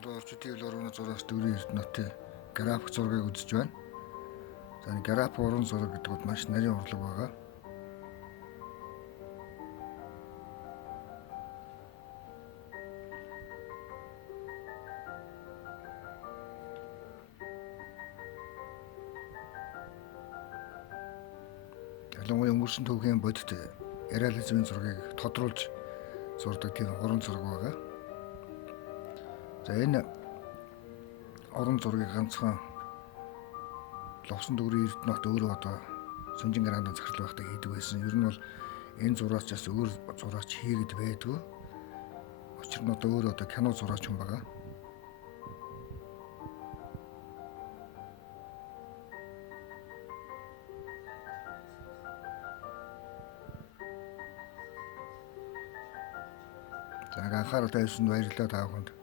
Монгол орчуудын уран зурагч Дүүрэн Эрдэнэтийн график зургийг үзэж байна. За энэ график уран зураг гэдэг нь маш нарийн урлаг байгаа. Ялангуяа өнгөрсөн төвхийн бодит реализмын зургийг тодруулж зурдаг тийм уран зураг байгаа. За энэ уран зургийг ганцхан Ловсон Дүүрэн Эрдэнэт өөрөө одоо Сүнжин грандын захирал байхдаа хийдэг байсан. Ер нь бол энэ зураачаас өөр зураач хийгээд байдгүй. Учир нь одоо өөрөө одоо кино зураач хүн байгаа. За анхаарал тавьсанд баярлалаа та бүхэнд.